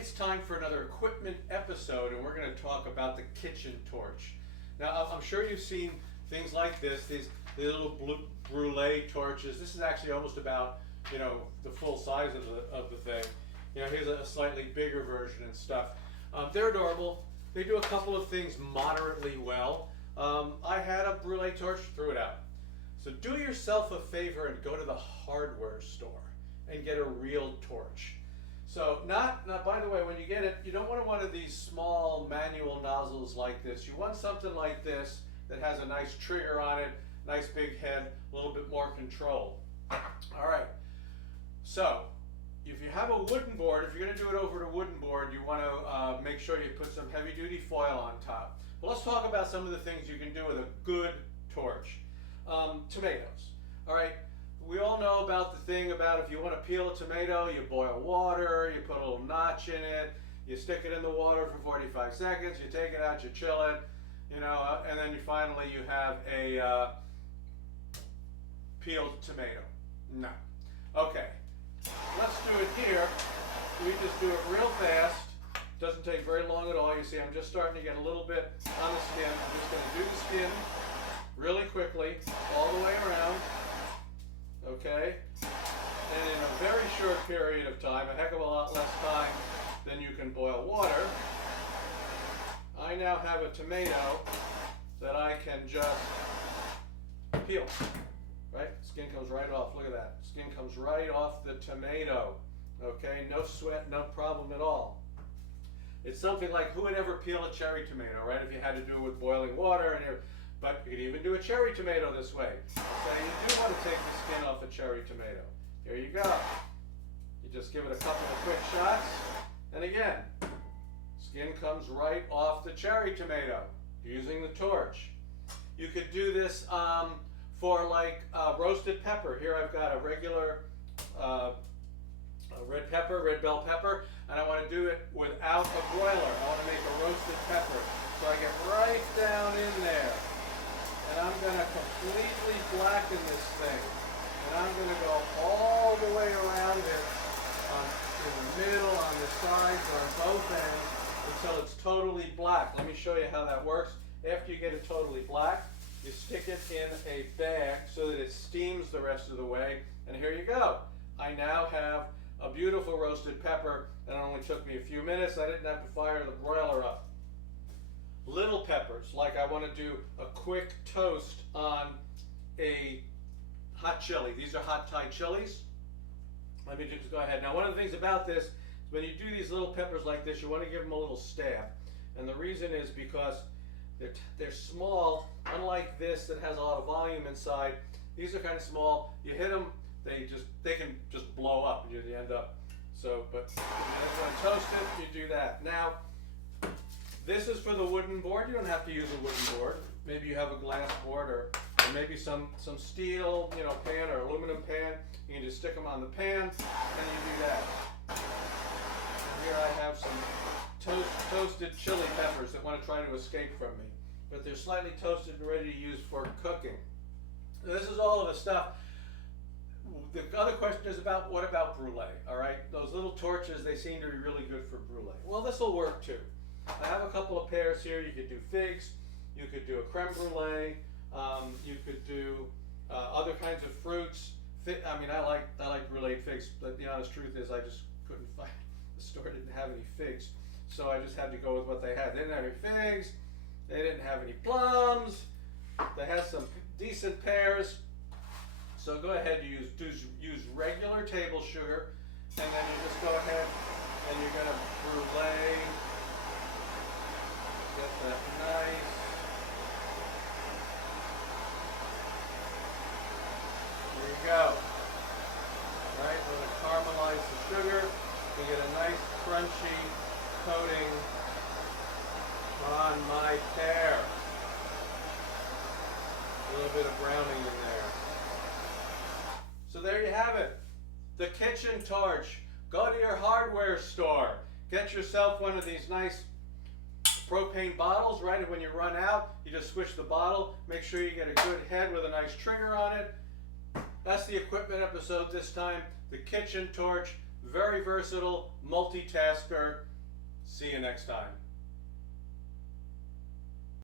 It's time for another equipment episode, and we're going to talk about the kitchen torch. Now, I'm sure you've seen things like this, these little brûlée torches. This is actually almost about, the full size of the thing. Here's a slightly bigger version and stuff. They're adorable. They do a couple of things moderately well. I had a brûlée torch, threw it out. So do yourself a favor and go to the hardware store and get a real torch. So not by the way, when you get it, you don't want one of these small manual nozzles like this. You want something like this that has a nice trigger on it, nice big head, a little bit more control. All right, so if you have a wooden board, if you're going to do it over a wooden board, you want to make sure you put some heavy duty foil on top. Well, let's talk about some of the things you can do with a good torch. Tomatoes, all right. We all know about the thing about if you want to peel a tomato, you boil water, you put a little notch in it, you stick it in the water for 45 seconds, you take it out, you chill it, and then finally you have a peeled tomato. No. Okay, let's do it here. We just do it real fast. Doesn't take very long at all. You see, I'm just starting to get a little bit on the skin. I'm just going to do the skin really quickly, all the way around. Okay, and in a very short period of time, a heck of a lot less time than you can boil water, I now have a tomato that I can just peel, right? Skin comes right off, look at that. Skin comes right off the tomato, okay? No sweat, no problem at all. It's something like, who would ever peel a cherry tomato, right? If you had to do it with boiling water and everything. But you could even do a cherry tomato this way. So you do want to take the skin off a cherry tomato. Here you go. You just give it a couple of quick shots. And again, skin comes right off the cherry tomato using the torch. You could do this for like roasted pepper. Here I've got a regular red pepper, red bell pepper, and I want to do it without a broiler. I want to make a roasted pepper. So I get right down in there. And I'm going to completely blacken this thing. And I'm going to go all the way around it in the middle, on the sides, on both ends, until it's totally black. Let me show you how that works. After you get it totally black, you stick it in a bag so that it steams the rest of the way. And here you go. I now have a beautiful roasted pepper, and it only took me a few minutes. I didn't have to fire the broiler up. Little peppers, like I want to do a quick toast on a hot chili. These are hot Thai chilies. Let me just go ahead. Now, one of the things about this is when you do these little peppers like this, you want to give them a little stab. And the reason is because they're small, unlike this that has a lot of volume inside. These are kind of small. You hit them, they can just blow up and you end up. So, but if you want to toast it, you do that. Now, this is for the wooden board. You don't have to use a wooden board. Maybe you have a glass board or maybe some steel, pan or aluminum pan. You can just stick them on the pan and you do that. And here I have some toasted chili peppers that want to try to escape from me. But they're slightly toasted and ready to use for cooking. Now, this is all of the stuff. The other question is what about brûlée, all right? Those little torches, they seem to be really good for brûlée. Well, this will work too. I have a couple of pairs here. You could do figs, you could do a crème brûlée, you could do other kinds of fruits. I like brûlée figs, but the honest truth is I just couldn't find, the store didn't have any figs, so I just had to go with what they had. They didn't have any figs, they didn't have any plums, they had some decent pears, so go ahead and use regular table sugar, and then you just go ahead and you're going to brûlée. Get that nice. There you go. Right, we're going to caramelize the sugar. We get a nice crunchy coating on my pear. A little bit of browning in there. So there you have it. The kitchen torch. Go to your hardware store. Get yourself one of these nice propane bottles, right? And when you run out, you just switch the bottle. Make sure you get a good head with a nice trigger on it. That's the equipment episode this time. The kitchen torch. very versatile, multitasker. See you next time.